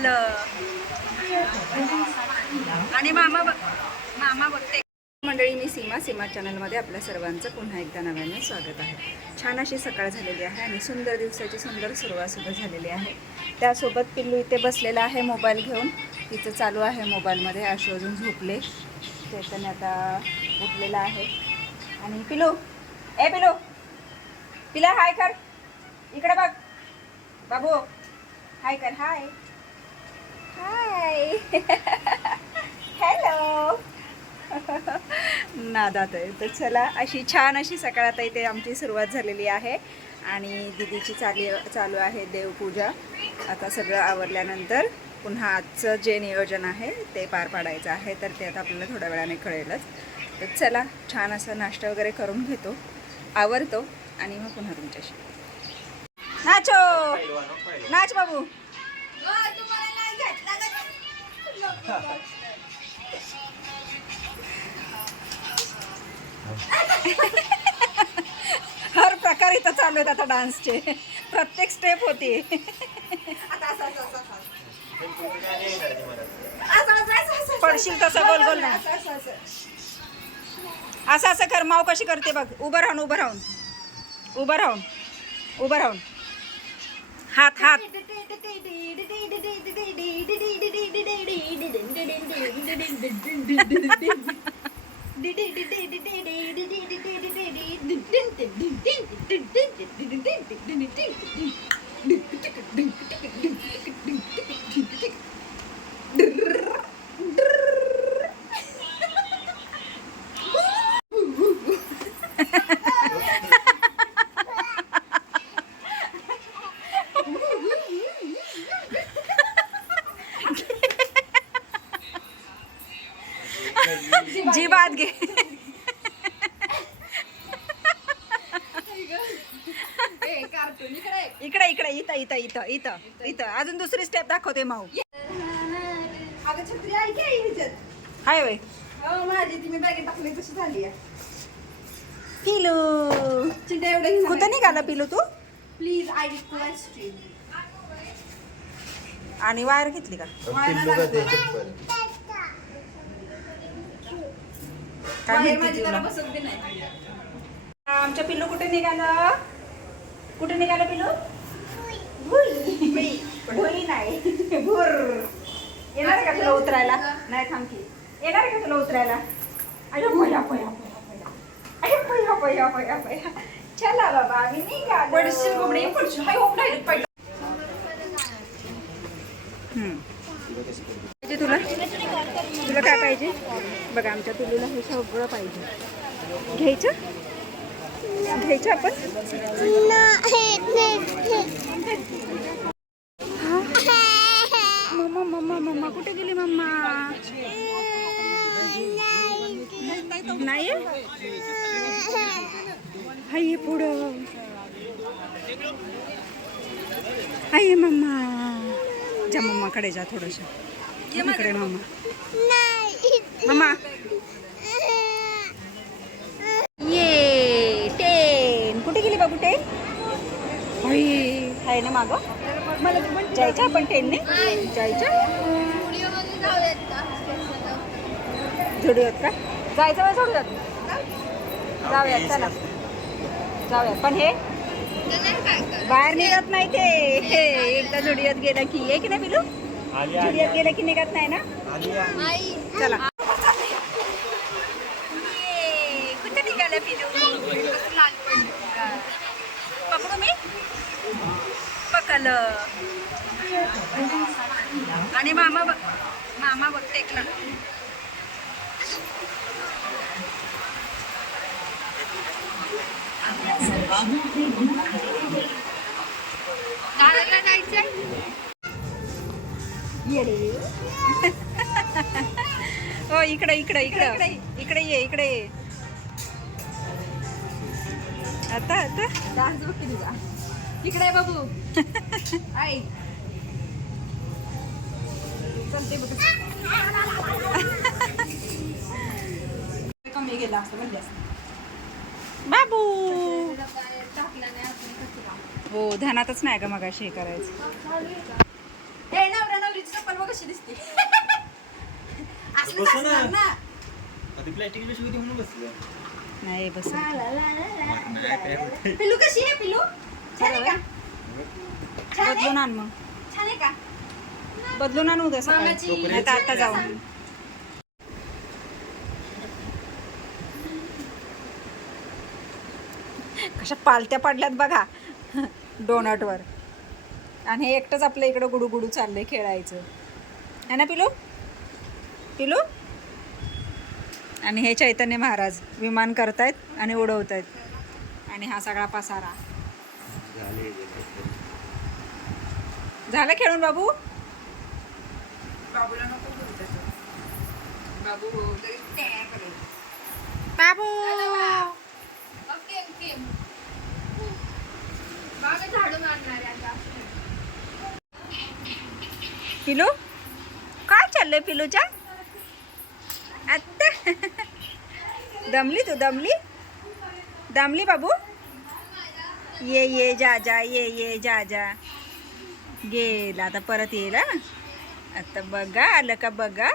पकलं आणि मामा बघते. मंडळी, मी सीमा चॅनलमध्ये आपल्या सर्वांचं पुन्हा एकदा नव्याने स्वागत आहे. छान अशी सकाळ झालेली आहे आणि सुंदर दिवसाची सुंदर सुरुवातसुद्धा झालेली आहे. त्यासोबत पिल्लू इथे बसलेला आहे मोबाईल घेऊन. तिचं चालू आहे मोबाईलमध्ये. आशू अजून झोपले, चैतन्य आता उठलेला आहे. आणि पिलू, पिलू, पिला हाय कर, इकडे बघ बाबू, हाय कर, हाय हाय हॅलो. नादात आहे. तर चला, अशी छान अशी सकाळ आता इथे आमची सुरुवात झालेली आहे. आणि दिदीची चालू आहे देवपूजा. आता सगळं आवरल्यानंतर पुन्हा आजचं जे नियोजन आहे ते पार पाडायचं आहे. तर ते आता आपल्याला थोड्या वेळाने कळेलच. तर चला, छान असा नाश्ता वगैरे करून घेतो, आवरतो आणि मग पुन्हा तुमच्याशी. नाचो, नाच बाबू. हर प्रकार इथं चालू आहेत आता डान्सचे. प्रत्येक स्टेप होती. पडशील तसं गोल गोल ना. असं असं कर. माव कशी करते बघ. उभं राहून उभं राहून उभं राहून उभं राहून हात हात. जी बात घे. इकडे इकडे इथं इथं इथं इथं इथं अजून दुसरी स्टेप दाखवते माऊ. हाय वय माझी ती मी बॅगेत टाकली तशी झाली आहे. पिलू कुठं निघाला पिलू तू? Please I request you. आणि वायर घेतली का? आमच्या पिल्लू कुठे निघालं? कुठे निघालं पिल्लू? भुई नाही, भुर. येणार का तुला उतरायला? नाही थांब की. येणार का तुला उतरायला? अरे पया पया पया, अरे पया पया पया पया. चला बाबा, आम्ही निघालो. पडशील कोबडी, पडशील. हाय होप नाही पडलं. तुला तुला काय पाहिजे बघा. आमच्या पिल्लूला हे सगळं पाहिजे. घ्यायचं घ्यायचं आपण. मम्मा मम्मा मम्मा कुठे गेली मम्मा? नाही हाय पुढं. हाय मम्मा. जा मम्माकडे जा थोडंसं. इकडे मम्मा. मम्मा ये टेन कुठे गेली बाबू? टेन आहे ना मागं. मला जायचं आपण टेनने जायचं. झुडिओत का जायचं? वेळ झुडिओत जाऊयात. चला जाऊयात. पण हे बाहेर निघत नाही ते. एकदा झुडिओत गेलं की एक नाही पिलू. झुडिओत गेलं की निघत नाही ना. चला कुठे निघालं पिलू? पकडू मी? पकलं आणि मामा बघ टेकला. गावाला जायचंय. हो इकडे इकडे इकडे इकडे ये, इकडे ये. आता आता डान्स बघ तुझा. इकडे बाबू. आई चलते बघ. कमी गेला असं म्हणजे बाबू. हो ध्यानातच नाही का मगाशी हे करायचं. माधुरीची चप्पल बघ कशी दिसते. असलं बसव ना. असणार ना. आधी प्लॅस्टिक पिशवी होती म्हणून बसलं. नाही बस नाही काय होतंय. पिलू कशी आहे पिलू? छान आहे का? छान आहे? बदलून आण मग छान आहे का? बदलून आण उद्या सकाळी मामाची नाही तर आता जाऊन कशा पालत्या पडल्यात बघा डोनटवर. आणि हे एकटंच आपलं इकडं गुडू गुडू चाललंय खेळायचं है ना पिलू पिलू. आणि हे चैतन्य महाराज विमान करतायत आणि उडवतायत आणि हा सगळा पसारा. झालं खेळून बाबू. बाबूला नको बोलू त्याचं. बाबू लई टॅ करेल. बाबू पिलू काय चाललंय पिलूच्या आत्ता. दमली तू दमली दमली बाबू. ये जा जा ये जा जा. गेला आता परत येईल हा. आता बघा आलं का बघा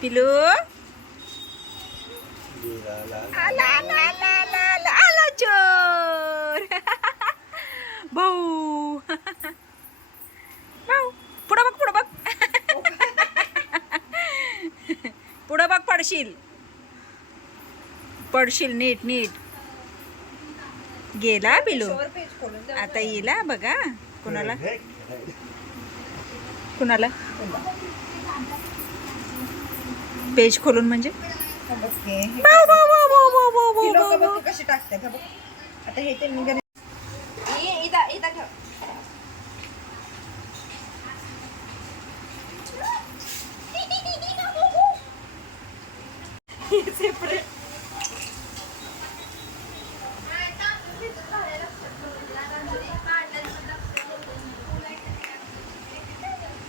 पिलू. आला आला आला आला आला आला चोर. भाऊ भाऊ पुढं बघ पुढं बघ. पुढं बघ पडशील पडशील नीट नीट. गेला पिलू. पेज खोलून द्या. आता येईल हा बघा. कुणाला कुणाला पेज खोलून म्हणजे बघते. भाऊ, भाऊ, भाऊ, भाऊ, भाऊ, भाऊ, भाऊ, ही लोकं भाऊ. बघ ती कशी टाकतात. हा बघ. आता हे ते निघाले. इथं ठेव. सेपरेट.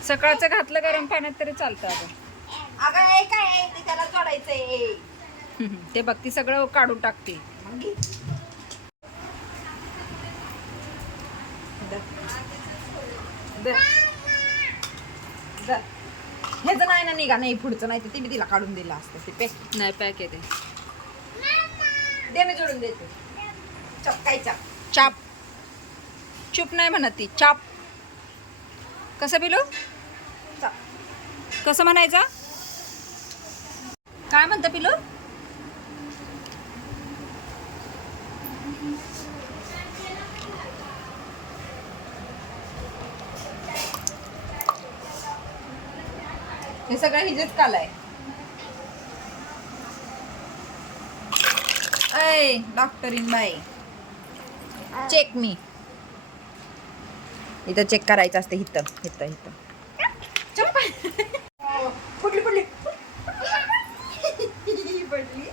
सकाळचं घातलं गरम पाण्यात तरी चालतं अगं. अगं हे काय आहे ते त्याला जोडायचंय. ते बघ ती सगळं काढून टाकते. मग घे. ह्याचं नाही ना निघा नाही पुढचं नाही तर ते मी तिला काढून दिलं असतं. ते पॅक नाही पॅक येते दे मी जोडून देते. चपकायचा. चाप. चुप नाही म्हणत ती चाप. कसं पिलू कसं म्हणायचं काय म्हणतं पिलू. हे सगळं हिजेच कालाय. ऐ डॉक्टरीन बाई चेक मी. इथं चेक करायचं असतं. इथं इथं इथं. पडली पडली पडली.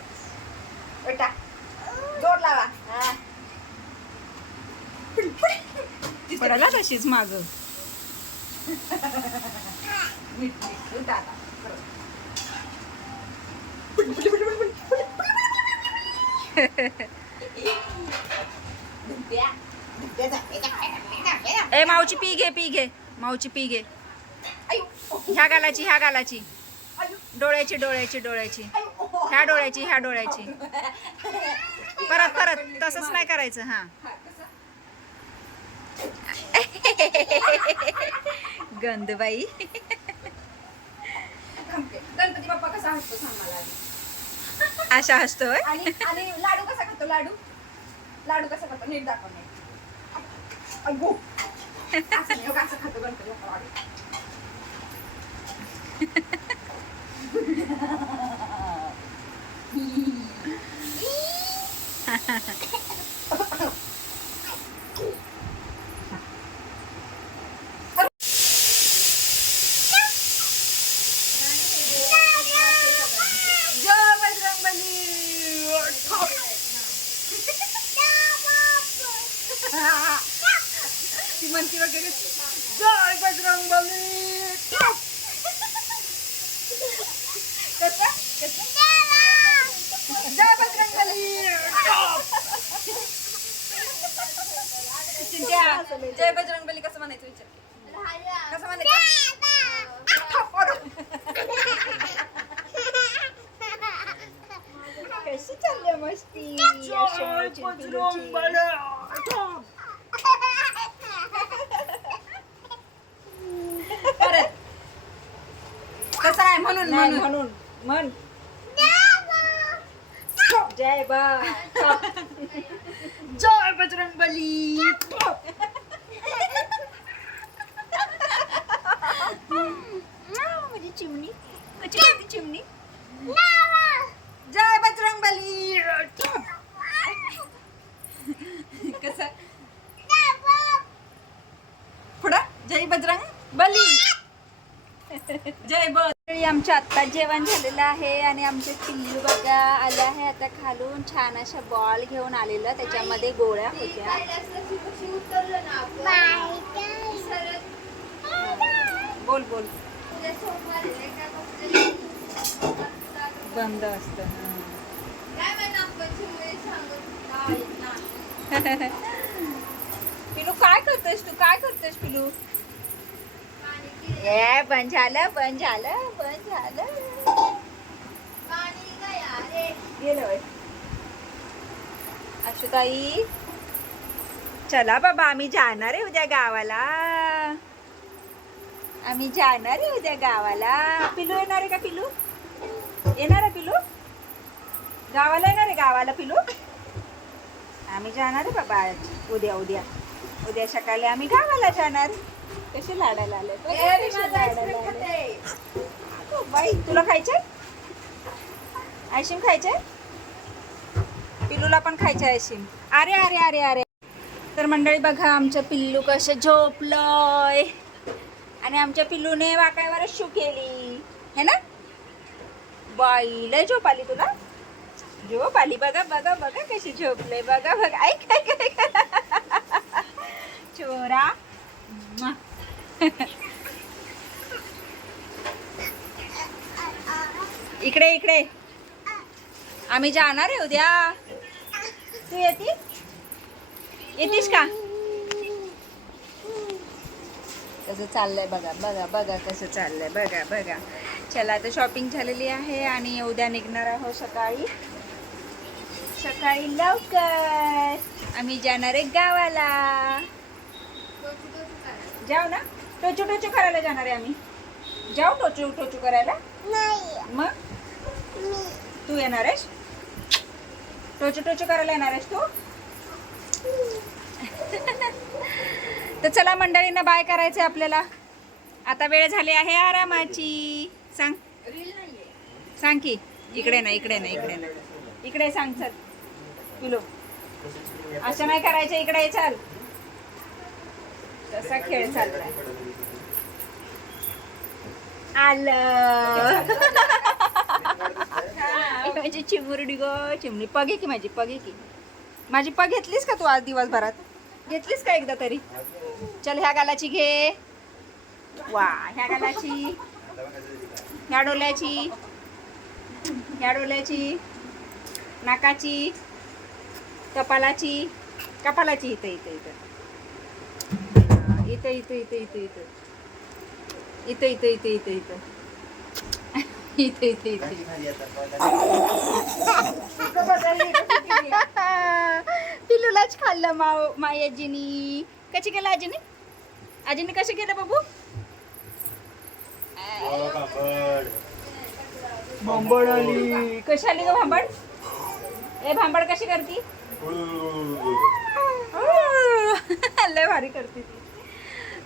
बेटा जोर लावा. हा. पडायला तशीच माग. मीठ मीठ उठा आता. ए माऊची पी घे माऊची पी घे. ह्या गालाची डोळ्याची ह्या डोळ्याची परत तसंच नाही करायचं. हा गंध बाई. गणपती बाप्पा कसा हसतो सांग मला आधी. अशा हसतोय. आणि आणि लाडू कसा खातो. लाडू कसा खातो नीट दाखव. नीट अगो असं नाही, असं खातो गणपती बाप्पा लाडू. जय बजरंगबली. ती म्हणती वगैरे जय बजरंगबली. कसं जय बजरंगबली. चिंट्या जय बजरंगबली कसं म्हणायचं विचार. चालल्या मस्ती यशोची, पिलूची. परत कसं आहे म्हणून नाही, म्हणून म्हण जय बा जय बजरंग बली. माझी चिमणी कशी करते चिमणी जय बजरंग बली. कसं पुढं जय बजरंग बली. जय बज. आमच्या आत्ता जेवण झालेलं आहे आणि आमचे पिल्लू बघा आले आहे आता खालून. छान अशा बॉल घेऊन आलेलं, त्याच्यामध्ये गोळ्या होत्या. बोल बोल. बंद असतं. पिलू काय करतोस तू, काय करतोस पिलू? ए बंद झालं, बंद झालं, बंद झालं. गेलं होय. अशुताई चला बाबा, आम्ही जाणार आहे उद्या गावाला. आम्ही जाणार आहे उद्या गावाला. पिलू येणार आहे का? पिलू येणार आहे? पिलू गावाला येणार आहे? गावाला पिलू आम्ही जाणार आहे बाबा आज. उद्या उद्या उद्या सकाळी आम्ही गावाला जाणार. कशी लाडायला आले बाई. तुला खायचंय आईस्क्रीम? खायचंय पिल्लूला पण खायचंय आईस्क्रीम. अरे अरे अरे अरे. तर मंडळी बघा आमचं पिल्लू कसं झोपलंय आणि आमच्या पिल्लूने वाकायवर शू केली है ना. बाई लय झोप आली तुला. झोप आली. बघा बघा बघा कशी झोपलंय. बघा बघा. ऐक ऐक ऐक चोरा. इकडे इकडे. आम्ही जाणार आहे उद्या. तू येतीस का? कसं चाललंय बघा बघा बघा कसं चाललंय बघा बघा. चला आता शॉपिंग झालेली आहे आणि उद्या निघणार आहोत सकाळी सकाळी लवकर. आम्ही जाणार आहे गावाला. जाऊ ना. टोचू टोचू करायला जाणार आहे आम्ही. जाऊ टोचू टोचू करायला. मग तू येणार आहेस? टोचू टोचू करायला येणार आहेस तू? तर चला मंडळींना बाय करायचंय आपल्याला. आता वेळ झाली आहे आरामाची. सांग सांग की. इकडे ना इकडे ना इकडे ना इकडे सांग. चल पिलो असं नाही करायचं. इकडे चल. तसा खेळ चाललाय. आलं माझी चिमुरडी गो. चिमणी पग आहे की माझी. पग आहे की माझी. पग घेतलीस का तू आज दिवसभरात? घेतलीस का एकदा तरी? चल ह्या गालाची घे. वा ह्या गालाची, ह्या डोल्याची, ह्या डोल्याची, नाकाची, कपालाची. कपालाची इथं इथं इथं इथं इथं इथं इथं इथं इथं इथं इथं इथं इथं इथं इथं पिलूलाच खाल्लं माय आजीनी. कशी केलं आजीने? आजीने कशी केलं बाबू? भांबड आली. कशी आली ग भांबड? ए भांबड कशी करती? लय भारी करते ती.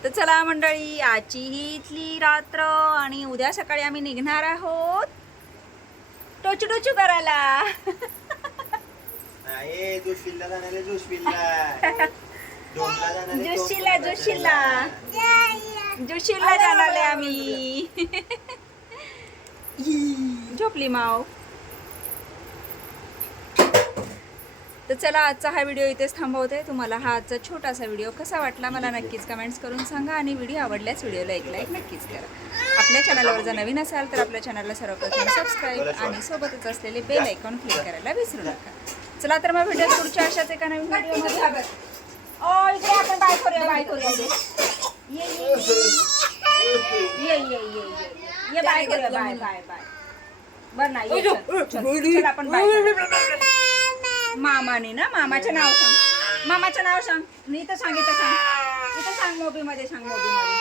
तर चला मंडळी आजची ही इथली रात्र आणि उद्या सकाळी आम्ही निघणार आहोत टोचू टोचू करायला. जोशीला जाणारे जोशीला जोशीला जोशीला जोशीला जाणार आहे आम्ही. झोपली माव. तर चला आजचा हा व्हिडिओ इथेच थांबवते. तुम्हाला हा आजचा छोटासा व्हिडिओ कसा वाटला मला नक्कीच कमेंट्स करून सांगा आणि व्हिडिओ आवडल्यास व्हिडिओला एक लाईक नक्कीच करा. आपल्या चॅनलवर जर नवीन असाल तर आपल्या चॅनलला सर्वप्रथम सबस्क्राईब आणि सोबतच असलेले बेल आयकॉन क्लिक करायला विसरू नका. चला तर मग व्हिडिओ पुढच्या अशाच एका नवीन व्हिडिओमध्ये. इकडे आपण बाय करूया. बाय करूया. ये ये ये ये ये ये ये बाय करूया. Bye bye bye. बर नाही ये, चल आपण बाय करूया. मामाने ना मामाचं नाव सांग, मामाचं नाव सांग. इथं सांग, इथं सांग, इथं सांग, मोबी मध्ये सांग, मोबी मध्ये.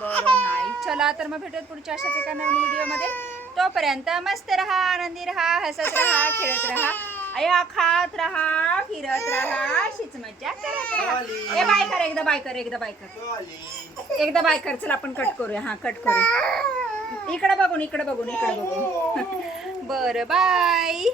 बरं नाही. चला तर मग भेटूयात पुढच्या अशाच एका नवीन व्हिडिओमध्ये. तोपर्यंत मस्त रहा, आनंदी रहा, हसत रहा, खेळत रहा, अया खात रहा, फिरत रहा, अशीच मज्जा करत रहा. ए बाय कर, एकदा बाय कर, एकदा बाय कर, एकदा बाय कर. चल आपण कट करूया. हा कट करूया. इकडे बघून, इकडे बघून, इकडे बघून. बरं बाय.